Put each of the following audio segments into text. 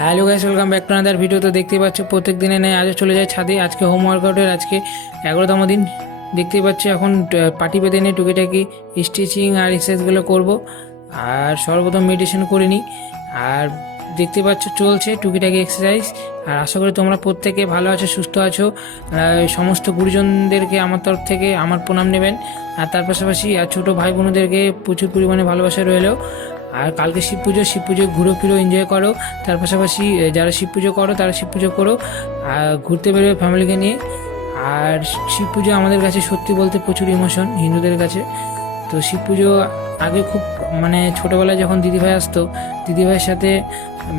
Hello guys, welcome back to another video. তো দেখতেই পাচ্ছ প্রত্যেক দিনে নেই আজও চলে যায় ছাদে। আজকে হোম ওয়ার্কআউটের আজকে 11তম দিন। দেখতেই পাচ্ছ এখন পাটি পেতে নিয়ে টুকিটাকি স্টিচিং আর এক্সারসাইজগুলো করব। আর সর্বপ্রথম মেডিটেশন করে নিই। আর দেখতে পাচ্ছ চলছে টুকিটাকি এক্সারসাইজ। আর আশা করি তোমরা প্রত্যেকে ভালো আছো, সুস্থ আছো। সমস্ত গুরুজনদেরকে আমার তরফ থেকে আমার প্রণাম নেবেন। আর তার পাশাপাশি আর ছোটো ভাই বোনদেরকে প্রচুর পরিমাণে ভালোবাসা রইলো। আর কালকে শিব পুজো ঘুরো ফিরো এনজয় করো। তার পাশাপাশি যারা শিব পুজো করো তারা শিব পুজো করো, আর ঘুরতে বেরোবে ফ্যামিলিকে নিয়ে। আর শিব পুজো আমাদের কাছে সত্যি বলতে প্রচুর ইমোশন হিন্দুদের কাছে। তো শিব পুজো আগে খুব মানে ছোটোবেলায় যখন দিদিভাই আসতো, দিদিভাইয়ের সাথে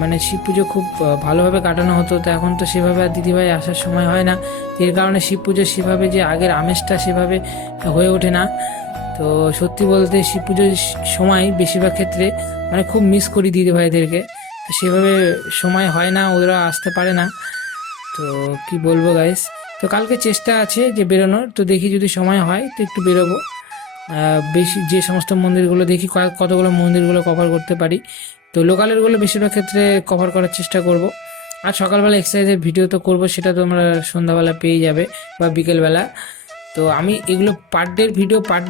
মানে শিব পুজো খুব ভালোভাবে কাটানো হতো। তো এখন তো সেভাবে আর দিদিভাই আসার সময় হয় না। এর কারণে শিব পুজো সেভাবে যে আগের আমেজটা সেভাবে হয়ে ওঠে না। তো সত্যি বলতে শিব পুজোর সময় বেশিরভাগ ক্ষেত্রে মানে খুব মিস করি দিদিভাইদেরকে। তো সেভাবে সময় হয় না, ওরা আসতে পারে না। তো কি বলবো গাইস, তো কালকে চেষ্টা আছে যে বেরোনোর। তো দেখি যদি সময় হয় তো একটু বেরোবো। বেশি যে সমস্ত মন্দিরগুলো দেখি কতগুলো মন্দিরগুলো কভার করতে পারি। তো লোকালেরগুলো বেশিরভাগ ক্ষেত্রে কভার করার চেষ্টা করব। আর সকালবেলা এক্সারসাইজের ভিডিও তো করবো, সেটা তোমরা সন্ধ্যাবেলা পেয়ে যাবে বা বিকেলবেলা। তো আমি এগুলো পার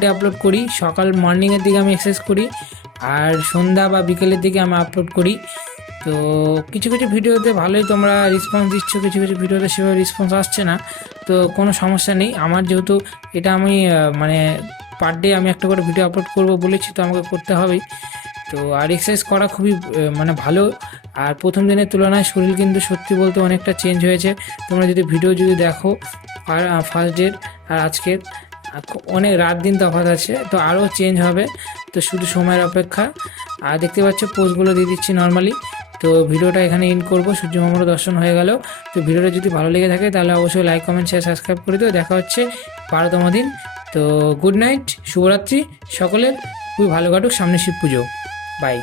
ডে আপলোড করি। সকাল মর্নিংয়ের দিকে আমি এক্সারসাইজ করি, আর সন্ধ্যা বা বিকেলের দিকে আমি আপলোড করি। তো কিছু কিছু ভিডিওতে ভালোই তোমরা রেসপন্স দিচ্ছ, কিছু কিছু ভিডিওতে সেভাবে রেসপন্স আসছে না। তো কোনো সমস্যা নেই, আমার যেহেতু এটা আমি মানে পার ডে আমি একটা করে ভিডিও আপলোড করব বলেছি, তো আমাকে করতে হবেই। তো আর এক্সারসাইজ করা খুবই মানে ভালো। আর প্রথম দিনের তুলনায় শরীর কিন্তু সত্যি বলতে অনেকটা চেঞ্জ হয়েছে। তোমরা যদি ভিডিও যদি দেখো আর ফার্স্ট ডের আর আজকের অনেক রাত দিন তফাৎ আছে, তো আরও চেঞ্জ হবে। তো শুধু সময়ের অপেক্ষা। আর দেখতে পাচ্ছ পোস্টগুলো দিয়ে দিচ্ছি নর্মালি। তো ভিডিওটা এখানে এন্ড করবো, সূর্য মামারও দর্শন হয়ে গেল। তো ভিডিওটা যদি ভালো লেগে থাকে তাহলে অবশ্যই লাইক কমেন্ট শেয়ার সাবস্ক্রাইব করে দিও। দেখা হচ্ছে 12তম দিন। তো গুড নাইট, শুভরাত্রি সকলের। খুবই ভালো কাটুক সামনে শিব পুজো। বাই।